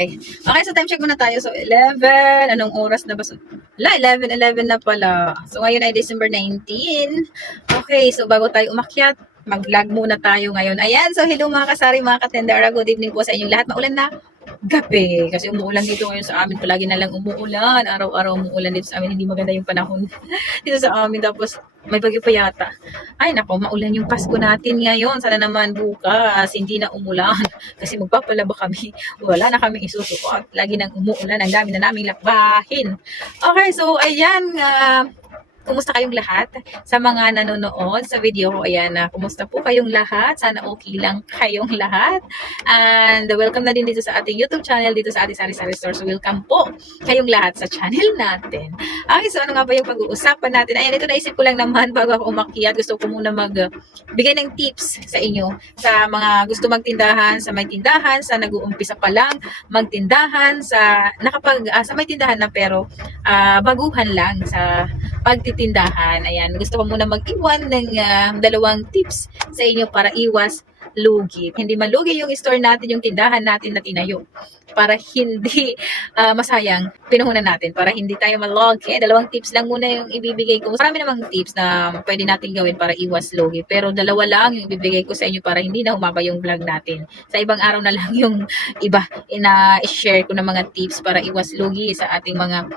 Okay, so time check muna tayo. So, 11. Anong oras na ba? Wala, 11 na pala. So, ngayon ay December 19. Okay, so bago tayo umakyat, mag-vlog muna tayo ngayon. Ayan, so hello mga kasari, mga katendera. Good evening po sa inyong lahat. Maulan na gabi. Kasi umuulan dito ngayon sa amin. Palagi na lang umuulan. Araw-araw umuulan dito sa amin. Hindi maganda yung panahon dito sa amin. Tapos, may bagyo pa yata. Ay, nako, maulan yung Pasko natin ngayon. Sana naman bukas, hindi na umulan. Kasi magpapalaba kami. Wala na kaming isusukot. Lagi nang umuulan. Ang dami na naming lakbahin. Okay, so ayan. Kumusta kayong lahat? Sa mga nanonood sa video ko, ayan na, kumusta po kayong lahat? Sana okay lang kayong lahat. And welcome na din dito sa ating YouTube channel, dito sa ating Sari-Sari Store. So welcome po kayong lahat sa channel natin. Okay, so ano nga ba yung pag-uusapan natin? Ayan, ito naisip ko lang naman bago ako umakyat. Gusto ko muna magbigay ng tips sa inyo, sa mga gusto magtindahan, sa may tindahan, sa nag-uumpisa pa lang magtindahan, sa sa may tindahan na pero baguhan lang sa pagtitindahan. Ayan, gusto ko muna mag-iwan ng dalawang tips sa inyo para iwas lugi. Hindi malugi yung store natin, yung tindahan natin na tinayo. Para hindi masayang pinuhunan natin, para hindi tayo malugi. Dalawang tips lang muna yung ibibigay ko. Marami namang tips na pwede natin gawin para iwas lugi. Pero dalawa lang yung ibibigay ko sa inyo para hindi na humaba yung vlog natin. Sa ibang araw na lang yung iba ina-share ko ng mga tips para iwas lugi sa ating mga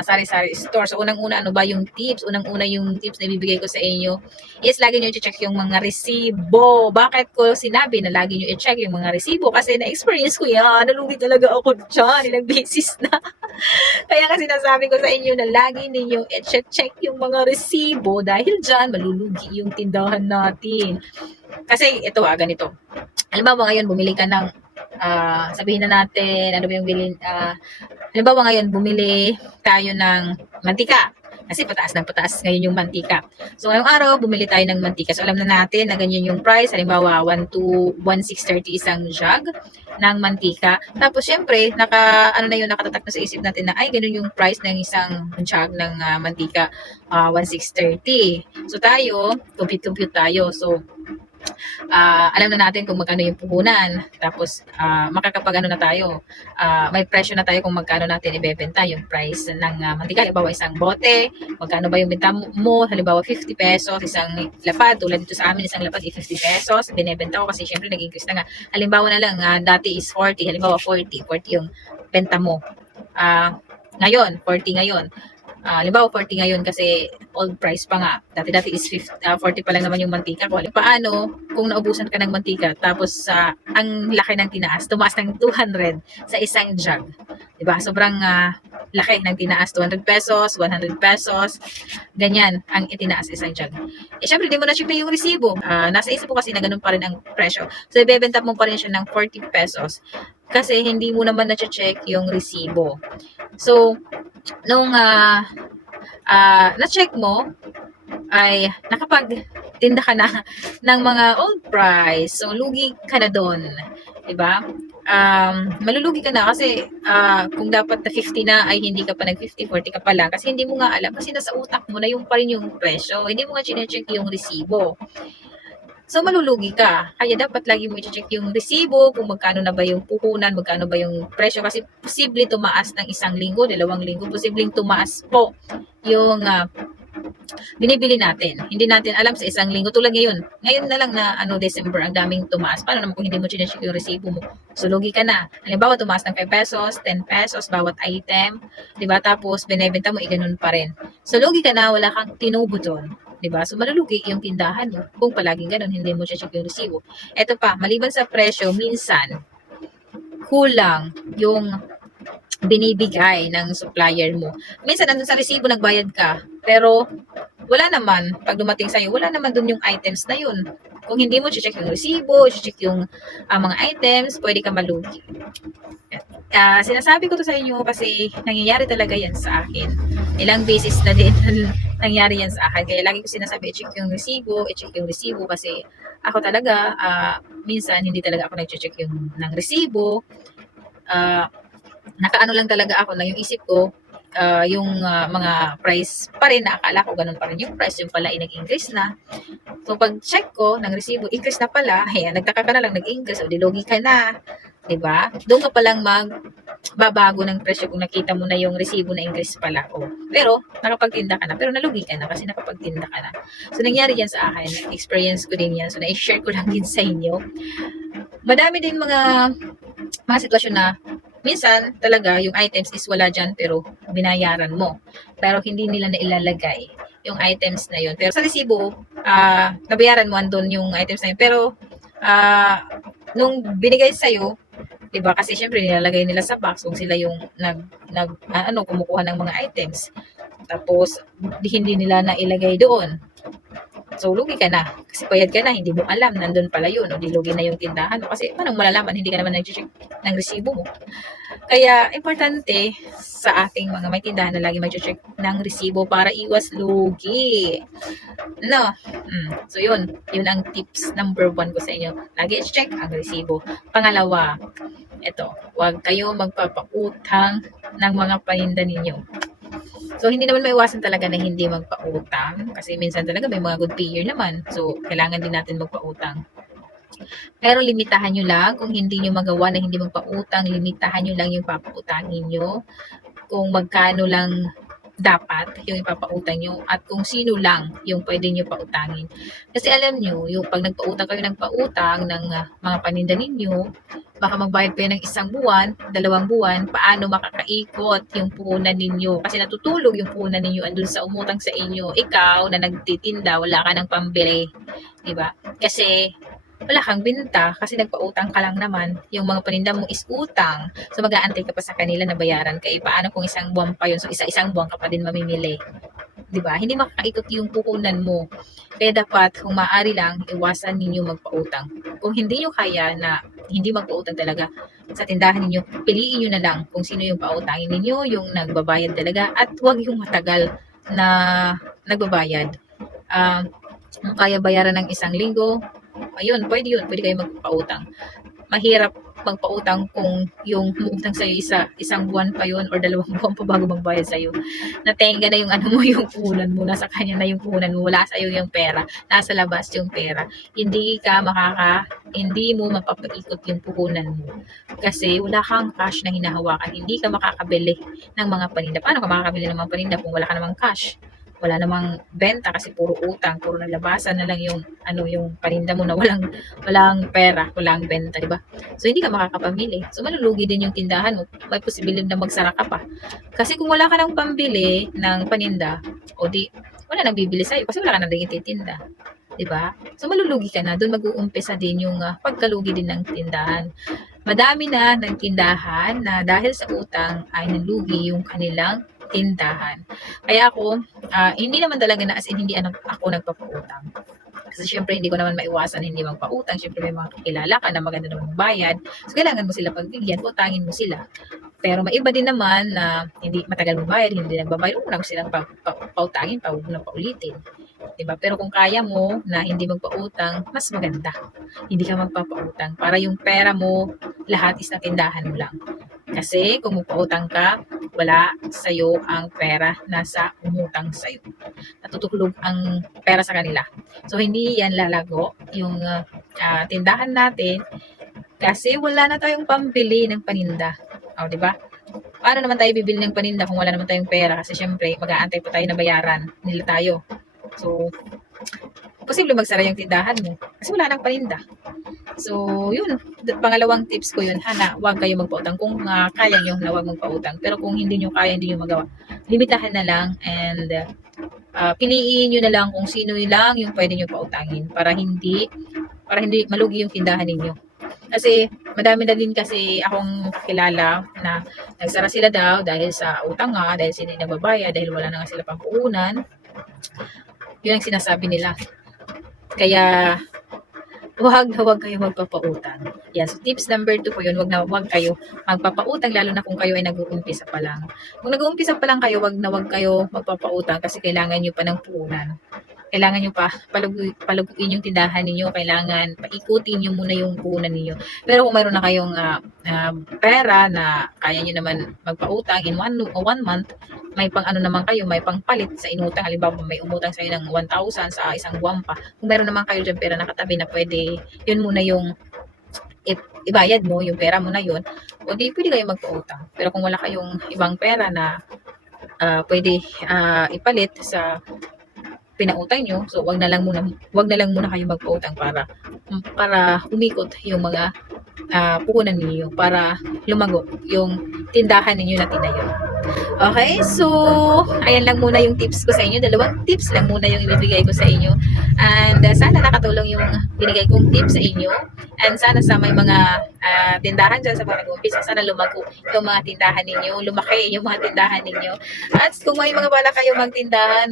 sari-sari store. So, unang-una, ano ba yung tips? Unang-una yung tips na ibibigay ko sa inyo is lagi nyo i-check yung mga resibo. Bakit ko sinabi na lagi nyo i-check yung mga resibo? Kasi na-experience ko yan. Nalugi talaga ako dyan. Ilang beses na. Kaya kasi nasabi ko sa inyo na lagi ninyo i-check yung mga resibo dahil dyan malulugi yung tindahan natin. Kasi ito ganito. Halimbawa ngayon bumili ka ng sabihin na natin, ano ba yung bilhin, halimbawa ngayon, bumili tayo ng mantika. Kasi pataas ng pataas ngayon yung mantika. So, ngayong araw, bumili tayo ng mantika. So, alam na natin na ganyan yung price. Halimbawa, 1,630 isang jug ng mantika. Tapos, syempre, nakatatak na sa isip natin na, ay, ganun yung price ng isang jug ng mantika. 1,630. So, tayo, compute tayo. So, alam na natin kung magkano yung puhunan. Tapos, makakapag na tayo. May presyo na tayo kung magkano natin ibebenta yung price ng mantika. Halimbawa, isang bote, magkano ba yung benta mo? Halimbawa, 50 pesos, isang lapad. Tulad dito sa amin, isang lapad, 50 pesos. Binebenta ko kasi syempre nag-increase na nga. Halimbawa na lang, dati is 40. Halimbawa, 40 yung benta mo. Ngayon, 40 ngayon. Halimbawa 40 ngayon kasi old price pa nga. Dati is 40 pa lang naman yung mantika ko. Paano kung naubusan ka ng mantika tapos ang laki ng tinaas, tumaas ng 200 sa isang jug. Diba? Sobrang laki ng tinaas, 200 pesos, 100 pesos, ganyan ang itinaas isang jug. Syempre, di mo na check na yung resibo. Nasa isip mo kasi na ganun pa rin ang presyo. So, ibebenta mo pa rin siya ng 40 pesos kasi hindi mo naman na-check yung resibo. So, nung na-check mo, ay nakapagtinda ka na ng mga old price. So, lugi ka na doon. Diba? Malulugi ka na kasi kung dapat na 50 na ay hindi ka pa nag-50, 40 ka pa lang kasi hindi mo nga alam kasi nasa utak mo na yung pa rin yung presyo. Hindi mo nga chine-check yung resibo. So, malulugi ka. Kaya dapat lagi mo i-check yung resibo, kung magkano na ba yung puhunan, magkano ba yung presyo. Kasi posible tumaas ng 1 linggo, 2 linggo, posibleng tumaas po yung binibili natin. Hindi natin alam sa 1 linggo. Tulad ngayon. Ngayon na lang na December, ang daming tumaas. Paano naman kung hindi mo chinecheck yung resibo mo? So, lugi ka na. Halimbawa, tumaas ng 5 pesos, 10 pesos, bawat item. Diba? Tapos, binebenta mo, ganun pa rin. So, lugi ka na, wala kang tinubo doon. Diba? So, malulugi yung tindahan mo kung palaging ganun, hindi mo check yung resibo. Ito pa, maliban sa presyo, minsan, kulang yung binibigay ng supplier mo. Minsan, nandun sa resibo, nagbayad ka, pero wala naman, pag dumating sa'yo, wala naman dun yung items na yun. Kung hindi mo check yung resibo, check yung mga items, pwede ka malugi. Sinasabi ko to sa inyo kasi nangyayari talaga yan sa akin. Ilang beses na din nangyari yan sa akin. Kaya lagi ko sinasabi, i-check yung resibo kasi ako talaga, minsan hindi talaga ako nag-check ng resibo. Nakaano lang talaga ako na yung isip ko, yung mga price pa rin, naakala ko ganun pa rin yung price, yung pala nag-increase na. So, pag check ko ng resibo, increase na pala, ayan, nagtaka ka na lang, nag-increase, o dilogi ka na. 'Di ba? Doon ka palang babago ng presyo kung nakita mo na yung resibo na increase pala. Pero nakapagtinda ka na, pero nalugi ka na kasi nakapagtinda ka na. So nangyari yan sa akin, experience ko din yan. So na-share ko lang din sa inyo. Madami din mga sitwasyon na minsan talaga yung items is wala dyan pero binayaran mo. Pero hindi nila nailalagay yung items na yun. Pero sa resibo, nabayaran mo andun yung items na yun. Pero nung binigay sa'yo, 'di ba? Kasi syempre nilalagay nila sa box kung sila yung kumukuha ng mga items. Tapos hindi nila nailagay doon. So lugi ka na. Kasi bayad ka na, hindi mo alam nandun pala yun o di lugi na yung tindahan mo. Kasi paano malalaman, hindi ka naman nag-check ng resibo mo. Kaya importante sa ating mga may tindahan na lagi mag-check ng resibo para iwas lugi. No. So yun ang tips number 1 ko sa inyo. Lagi check ang resibo. Pangalawa, huwag kayo magpapautang ng mga paninda ninyo. So, hindi naman maiwasan talaga na hindi magpautang kasi minsan talaga may mga good payer naman. So, kailangan din natin magpautang. Pero limitahan nyo lang kung hindi nyo magawa na hindi magpautang, limitahan nyo lang yung papautangin nyo. Kung magkano lang dapat yung ipapautang nyo at kung sino lang yung pwede nyo pautangin. Kasi alam nyo, yung pag nagpautang kayo ng pautang ng mga paninda ninyo, baka magbayad pa yan ng 1 buwan, 2 buwan, paano makakaikot yung puhunan ninyo? Kasi natutulog yung puhunan ninyo andun sa umutang sa inyo. Ikaw na nagtitinda, wala ka ng pambili. Diba? Kasi wala kang binta kasi nagpautang ka lang naman. Yung mga paninda mo is utang. So mag-aantay ka pa sa kanila na bayaran ka. Paano kung 1 buwan pa yun? So isa-isang buwan ka pa din mamimili. 'Di ba? Hindi makakaikot yung puhunan mo. Kaya dapat kung maaari lang iwasan ninyo magpautang. Kung hindi niyo kaya na hindi magpautang talaga sa tindahan ninyo, piliin niyo na lang kung sino yung pautangin ninyo, yung nagbabayad talaga at huwag yung matagal na nagbabayad. Kung kaya bayaran ng 1 linggo, ayun, pwede kayo magpautang. Mahirap magpautang kung yung umutang sa'yo 1 buwan pa yun or 2 buwan pa bago magbayad sa'yo. Natenga na yung yung puhunan mo, nasa kanya na yung puhunan mo, wala sa'yo yung pera, nasa labas yung pera. Hindi mo mapapaikot yung puhunan mo. Kasi wala kang cash na hinahawakan, hindi ka makakabili ng mga paninda. Paano ka makakabili ng mga paninda kung wala ka namang cash? Wala namang benta kasi puro utang, puro nalabasan na lang yung yung paninda mo na walang pera, walang benta, di ba? So hindi ka makakapamili. So malulugi din yung tindahan mo. May posibilidad na magsara ka pa. Kasi kung wala ka nang pambili ng paninda, o di wala nang bibili sa'yo kasi wala ka nang titinda. Diba? So malulugi ka na. Doon mag-uumpisa din yung pagkalugi din ng tindahan. Madami na ng tindahan na dahil sa utang ay nalugi yung kanilang tindahan. Kaya ako, hindi naman talaga na as in hindi ako nagpapautang. Kasi syempre hindi ko naman maiwasan hindi magpautang. Syempre may mga kakilala ka na maganda naman bayad. So kailangan mo sila pagbigyan, utangin mo sila. Pero maiba din naman na hindi matagal magbayad, hindi nagbabayad, huwag mo na silang pautangin, huwag mo na paulitin. Diba? Pero kung kaya mo na hindi magpautang, mas maganda. Hindi ka magpapautang para yung pera mo, lahat is na tindahan mo lang. Kasi kung magpautang ka, wala sa'yo ang pera nasa umutang sa'yo. Natutulog ang pera sa kanila. So, hindi yan lalago yung tindahan natin kasi wala na tayong pambili ng paninda. O, di ba? Paano naman tayo bibili ng paninda kung wala naman tayong pera? Kasi syempre, mag-aantay pa tayo na bayaran nila tayo. So, posible magsara yung tindahan mo kasi wala nang paninda. So, yun. Pangalawang tips ko yun, huwag kayo magpautang. Kung kaya nyo na huwag magpautang. Pero kung hindi nyo kaya, hindi nyo magawa, limitahan na lang and piliin nyo na lang kung sino lang yung pwede nyo pautangin para hindi malugi yung tindahan ninyo. Kasi madami na din kasi akong kakilala na nagsara sila daw dahil sa utang dahil sila nagbabayad, dahil wala na nga sila pampuunan. Yun ang sinasabi nila. Kaya huwag kayo magpapautang. Yan. So, tips number 2 po yun. Huwag kayo magpapautang, lalo na kung kayo ay nag-uumpisa pa lang. Kung nag-uumpisa pa lang kayo, huwag kayo magpapautang kasi kailangan nyo pa ng puhunan. Kailangan nyo pa paluguin yung tindahan ninyo. Kailangan paikutin nyo muna yung puhunan ninyo. Pero kung mayroon na kayong pera na kaya nyo naman magpautang in 1 month, may pang naman kayo, may pang palit sa inutang. Halimbawa, may umutang sa'yo ng 1,000 sa 1 buwan pa. Kung meron naman kayo dyan pera nakatabi na pwede, yun muna yung ibayad mo yung pera mo na yun, o di pwede kayo magpautang. Pero kung wala kayong ibang pera na pwede ipalit sa pinautang nyo, so wag na lang muna kayo magpautang para umikot yung mga puhunan ninyo, para lumago yung tindahan ninyo na tinayo. Okay, so ayan lang muna yung tips ko sa inyo. Dalawang tips lang muna yung ibibigay ko sa inyo. And sana nakatulong yung binigay kong tips sa inyo. And sana sa may mga tindahan dyan sa mga nag-umpisa, sana lumago yung mga tindahan ninyo, lumaki yung mga tindahan ninyo. At kung may mga bala kayo magtindahan,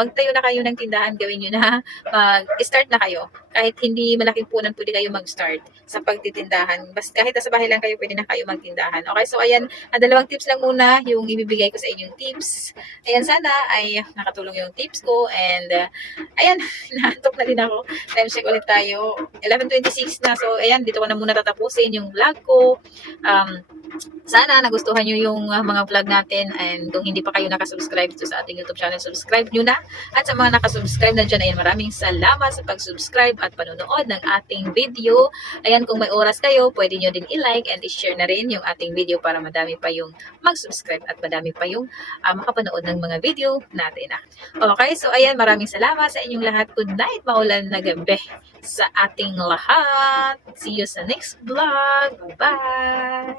magtayo na kayo ng tindahan, gawin nyo na, mag-start na kayo. Kahit hindi malaking punan, pwede kayo mag-start sa pagtitindahan. Basta kahit sa bahay lang kayo, pwede na kayo magtindahan. Okay, so ayan, dalawang tips lang muna yung ibibigay ko sa inyong tips. Ayan, sana ay nakatulong yung tips ko. And ayan, naantok na din ako. Time check ulit tayo. 11:26 na. So ayan, dito ko na muna tatapusin yung vlog ko. Sana nagustuhan nyo yung mga vlog natin, and kung hindi pa kayo nakasubscribe sa ating YouTube channel, subscribe nyo na. At sa mga nakasubscribe na dyan, ayan, maraming salamat sa pag-subscribe at panonood ng ating video. Ayan, kung may oras kayo, pwede nyo din i-like and i-share na rin yung ating video para madami pa yung mag-subscribe at madami pa yung makapanood ng mga video natin. Okay, so ayan, maraming salamat sa inyong lahat. Good night, maulan na gabi sa ating lahat. See you sa next vlog. Bye!